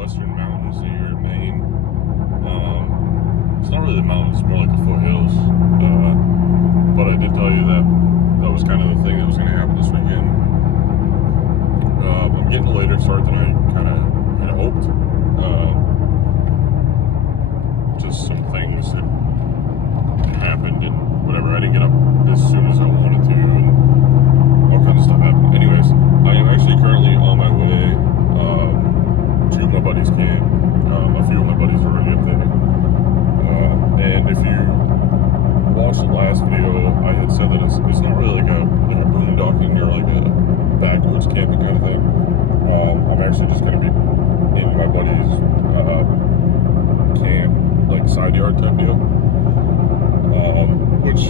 western mountains near Maine. It's not really the mountains, it's more like the foothills. But I did tell you that that was kind of the thing that was going to happen this weekend. I'm getting a later start than I kind of had hoped. Just some things that happened and whatever. I didn't get up as soon as I wanted to, and all kinds of stuff happened. Anyways, I am actually currently on my way to my buddy's camp. A few of my buddies are already up there. And if you watched the last video, I had said that it's not really like a boondocking or like a backwoods camping kind of thing. I'm actually just going to be in my buddy's camp, like side yard type deal. Which,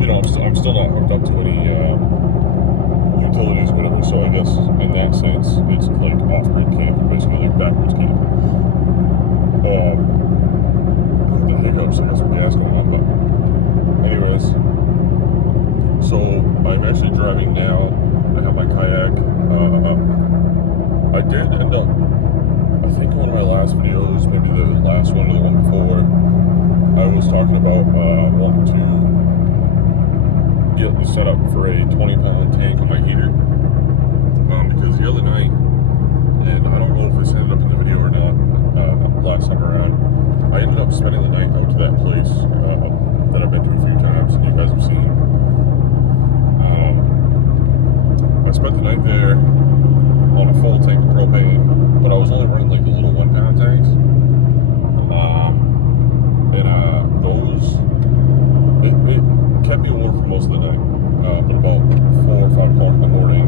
you know, I'm still not hooked up to any utilities, whatever. So I guess in that sense, it's like off-grid camp, basically like backwoods camp. The hiccups, I guess, with gas going on, but anyways. So I'm actually driving now. I have my kayak. I did end up, I think one of my last videos, maybe the last one or the one before, I was talking about wanting to get set up for a 20-pound tank on my heater. Because the other night, and I don't know if this ended up in the video or not, last time around, I ended up spending the night out to that place that I've been to a few times, and you guys have seen. I spent the night there on a full tank of propane, but I was only running like the little 1-pound tanks. It kept me warm for most of the night. But about 4 or 5 o'clock in the morning,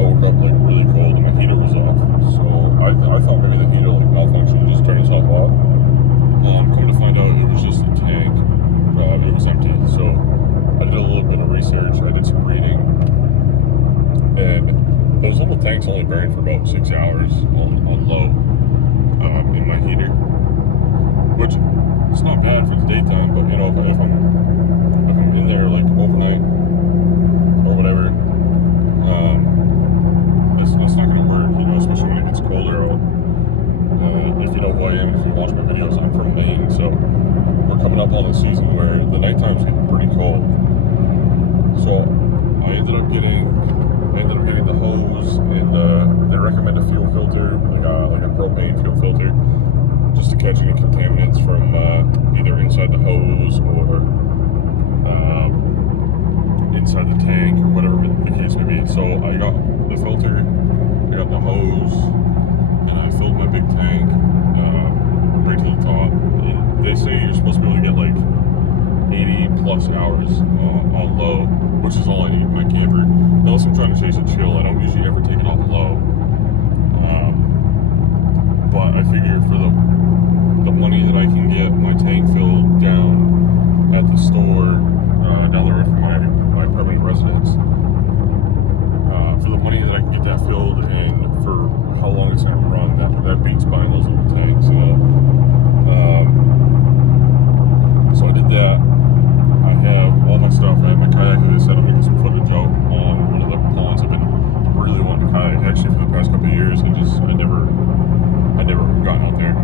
I woke up like really cold and my heater was off. So I thought maybe the heater like malfunctioned and just turned itself off. Come to find out, it was just the tank. It was empty. So I did a little bit of research. I did some reading, and those little tanks only burn for about 6 hours on low in my heater, which it's not bad for the daytime. But you know, if I'm in there like overnight or whatever, that's not gonna work. You know, especially when it gets colder out. If you know who I am, if you watch my videos, I'm from Maine, so we're coming up on a season where the nighttime's getting pretty cold. So I ended up getting the hose, and they recommend a fuel filter, like a propane fuel filter, just to catch any contaminants from either inside the hose or inside the tank or whatever the case may be. So I got the filter, I got the hose, and I filled my big tank right to the top. And they say you're supposed to be able to get like 80 plus hours on low, which is all I need in my camper. Unless I'm trying to chase a chill, I don't usually ever take it off low. But I figure for the money that I can get my tank filled down at the store down the road from my permanent residence, for the money that I can get that filled and for how long it's going to run, that beats buying those little tanks. So I did that. I have all my stuff. I have my kayak. As I said, I'm going to get some footage out on one of the ponds I've been really wanting to kayak actually for the past couple of years. I never gotten out there.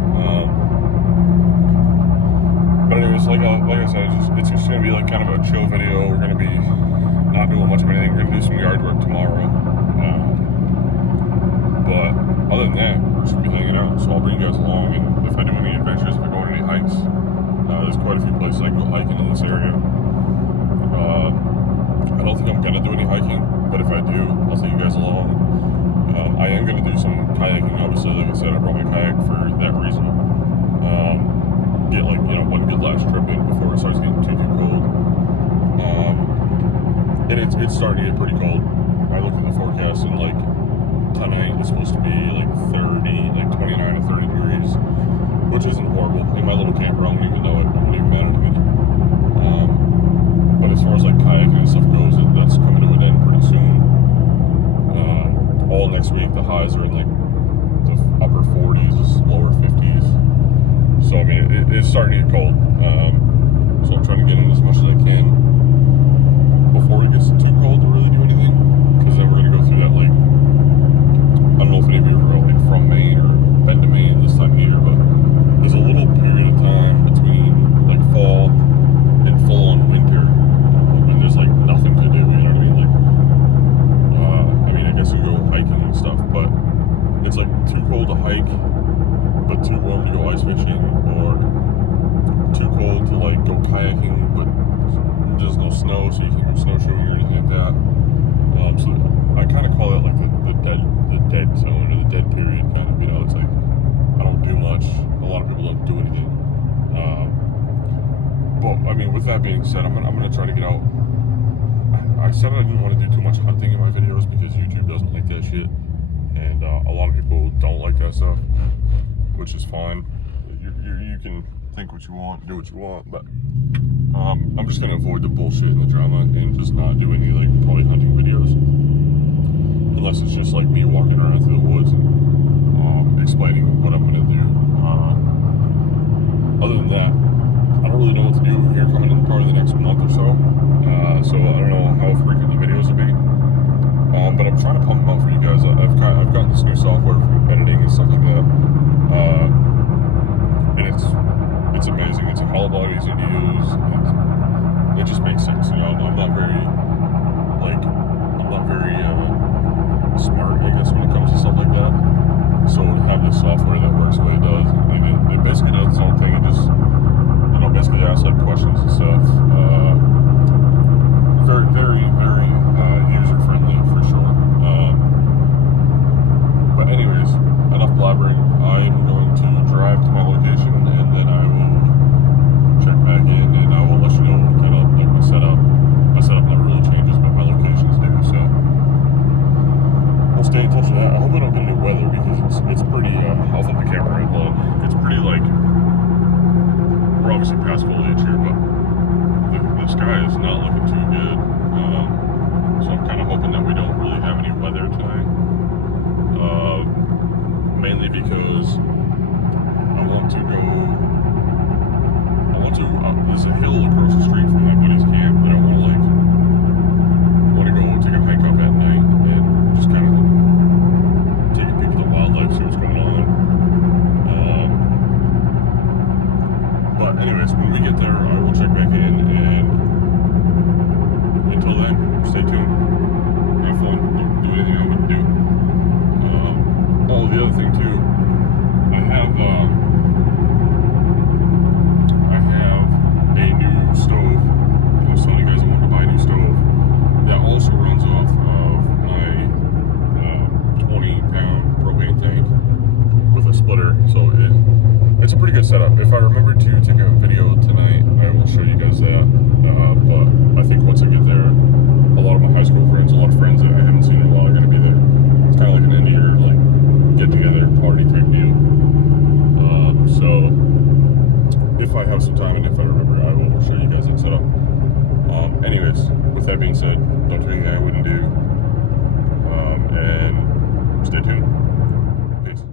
But anyways, like I said, it's just going to be like kind of a chill video. We're going to be not doing much of anything. We're going to do some yard work tomorrow. But other than that, we're just going to be hanging out. So I'll bring you guys along, and if I do any adventures, if I go on any hikes, there's quite a few places I can go hiking in this area. I don't think I'm going to do any hiking, but if I do, I'll take you guys along. I am going to do some kayaking, obviously. Like I said, I brought my kayak for that reason. Get like, you know, one good last trip in before it starts getting too cold. And it's starting to get pretty cold. I look at the forecast and like tonight it's supposed to be like 29 to 30 degrees, which isn't horrible. In my little camper, I don't even know it. It wouldn't even matter to me. But as far as like kayaking and stuff goes, that's coming to an end pretty soon. All next week, the highs are in like the upper 40s, lower 50s. So I mean, it's starting to get cold. So I'm trying to get in as much as I can before it gets too cold to really do anything. Because then we're gonna go through that, like, I don't know if any of you are like from Maine or been to Maine. This and stuff, but it's like too cold to hike, but too warm to go ice fishing, or too cold to like go kayaking, but there's no snow, so you can go snowshoeing or anything like that. So I kind of call it like the dead zone, or the dead period, kind of. You know, it's like I don't do much. A lot of people don't do anything. But I mean, with that being said, I'm gonna try to get out. I said I didn't want to do too much hunting in my videos because YouTube doesn't like that shit, and a lot of people don't like that stuff, which is fine. You can think what you want, do what you want, but I'm just gonna avoid the bullshit and the drama and just not do any like probably hunting videos, unless it's just like me walking around through the woods, explaining what I'm gonna do. Other than that, I don't really know what to do here coming in probably the next month or so. So I don't know how frequent the videos will be. But I'm trying to pump them out for you guys. I've gotten this new software for editing and stuff like that. And it's amazing. It's a hell of a lot easier to use. It just makes sense. You know, I'm not very smart, I guess, when it comes to stuff like that. So to have this software that works the way it does, and it basically does its own thing. It just, you know, basically asks like questions and stuff. Very, very, very user friendly for sure. But anyways, enough blabbering. I'm going to drive to my location, and then I will check back in, and I will let you know kind of like my setup. My setup never really changes, but my locations do. So we'll stay in touch with that. I hope I don't get any weather because it's pretty. I'll flip the camera around. Hold on. It's pretty like we're obviously past foliage here, but the sky is not looking too good. So I'm kind of hoping that we don't really have any weather tonight. Mainly because I want to there's a hill across the street from my buddy's camp that I want to go take a hike up at night and just kind of take a peek at the wildlife, see what's going on. But anyways, when we get there, I will check back in, and until then, stay tuned. Have fun. Do anything I'm going to do. Oh, the other thing too, I have a new stove. I was telling you guys I wanted to buy a new stove that also runs off of my 20-pound propane tank with a splitter. So it's a pretty good setup. If I remember to take a video tonight, I will show you guys that. But I think once I get there, a lot of my high school friends, a lot of friends that I haven't seen in a while are going to be there. It's kind of like an end of year like get together party type deal. So if I have some time and if I remember, I will show you guys that setup. Anyways, with that being said, don't do anything I wouldn't do. And stay tuned. Peace.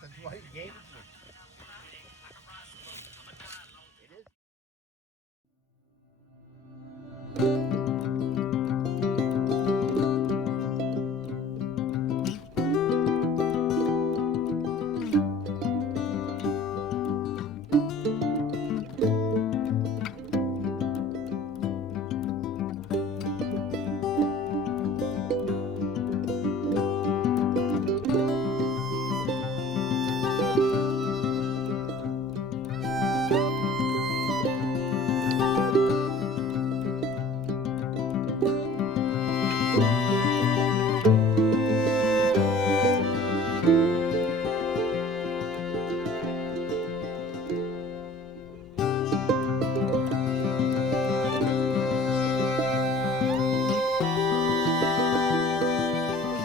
That's why he gave it to me.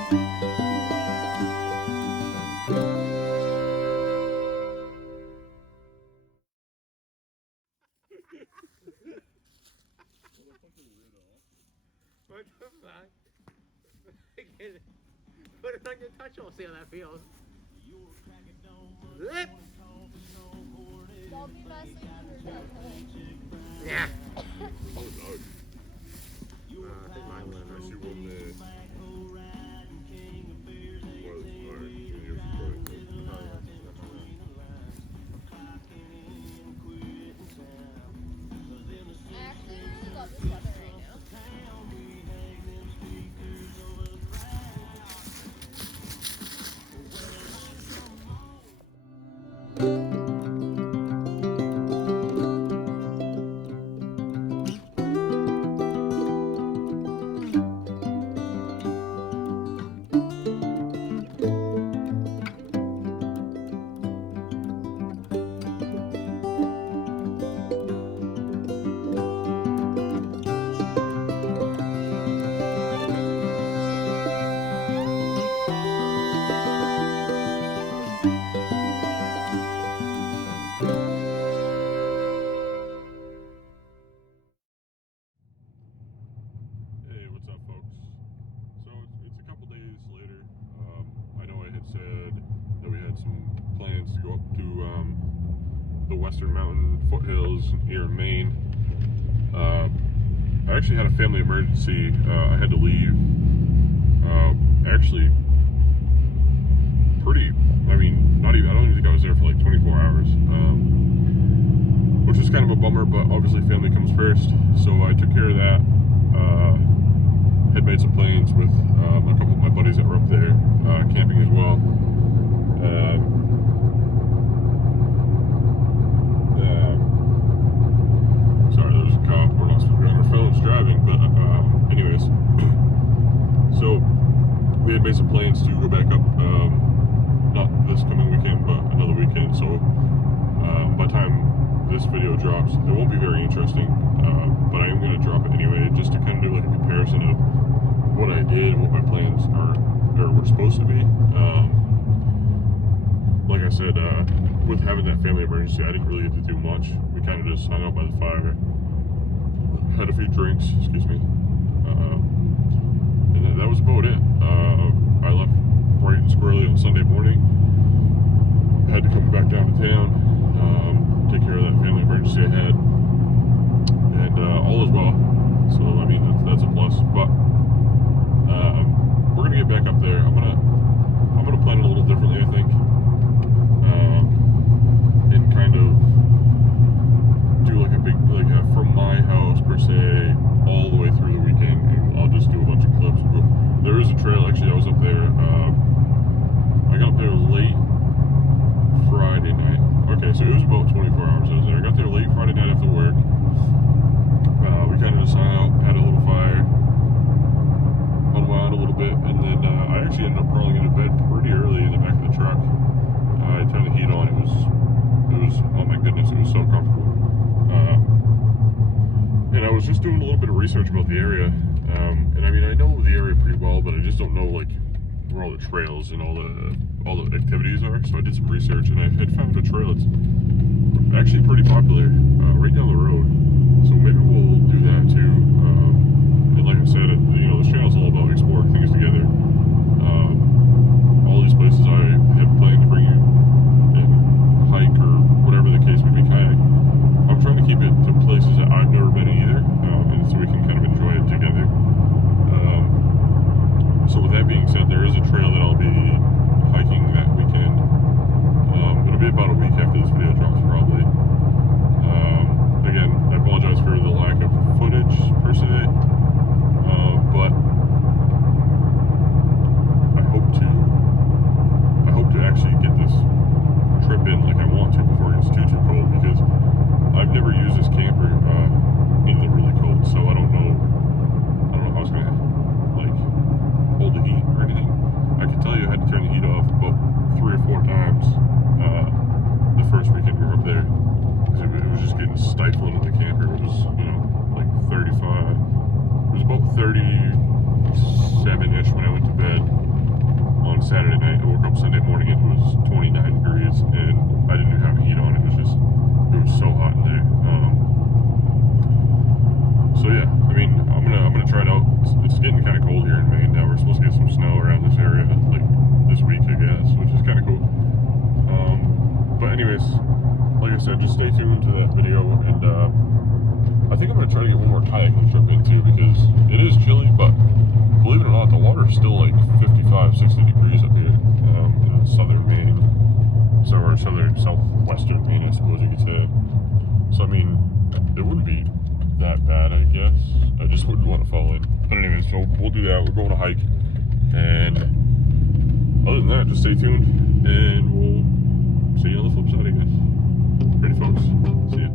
What the fuck? Put it on your touch, we'll see how that feels. Zip. Don't be messing with your hole. Yeah. Oh no. I think mine went. She won the. I actually really love this weather right now. Hey, what's up, folks? So it's a couple days later. I know I had said that we had some plans to go up to the western mountain foothills here in Maine. I actually had a family emergency. I had to leave. Actually, pretty. I mean, not even. I don't even think I was there for like 24 hours. Which is kind of a bummer, but obviously family comes first. So I took care of that. Had made some plans with a couple of my buddies that were up there camping as well. Sorry, there's a cop. We're not supposed to be on our phones driving, but anyways. So we had made some plans to go back up, not this coming weekend, but another weekend. So by the time this video drops, it won't be very interesting, but I am going to drop it anyway, just to kind of do like a comparison of what I did and what my plans are, or were supposed to be. Like I said, with having that family emergency, I didn't really get to do much. We kind of just hung out by the fire, had a few drinks, excuse me, and that was about it. I left bright and squirrely on Sunday morning, had to come back down to town, take care of that family emergency I had, and all is well. So I mean that's a plus. But we're gonna get back up there. I'm gonna plan it a little differently, I think, and kind of do like a big from my house per se all the way through the weekend, and I'll just do a bunch of clips. There is a trail. Actually, I was up there. I got up there late Friday night. Okay, so it was about 24 hours I was there. I got there late Friday night after work. We kind of just hung out, had a little fire, unwound a little bit, and then I actually ended up crawling into bed pretty early in the back of the truck. I turned the heat on. It was, oh my goodness, it was so comfortable. And I was just doing a little bit of research about the area, and I mean, I know the area pretty well, but I just don't know like where all the trails and all the activities are. So I did some research, and I had found a trail that's actually pretty popular right down the road. So maybe we'll do that too. And like I said, you know, this channel is all about exploring things together. All these places I have planned to bring you and hike or whatever the case may be, kayak. I'm trying to keep it to places that I've never been either, and so we can kind of enjoy it together. So with that being said, there is a trail that I'll be hiking that weekend. It'll be about a week after this video drops, probably. Again, I apologize for the lack of footage per se, but days, and I didn't even have a heat on. It was so hot today. So yeah, I mean, I'm gonna try it out. It's getting kind of cold here in Maine now. We're supposed to get some snow around this area like this week, I guess, which is kind of cool. But anyways, like I said, just stay tuned to that video, and I think I'm gonna try to get one more kayaking trip in too, because it is chilly, but believe it or not, the water is still like 55, 60 degrees up here in southern Maine. So, or southwestern Maine, I suppose you could say. So, I mean, it wouldn't be that bad, I guess. I just wouldn't want to fall in. But anyways, so we'll do that. We're going to hike. And other than that, just stay tuned. And we'll see you on the flip side, I guess. Ready, folks? See ya.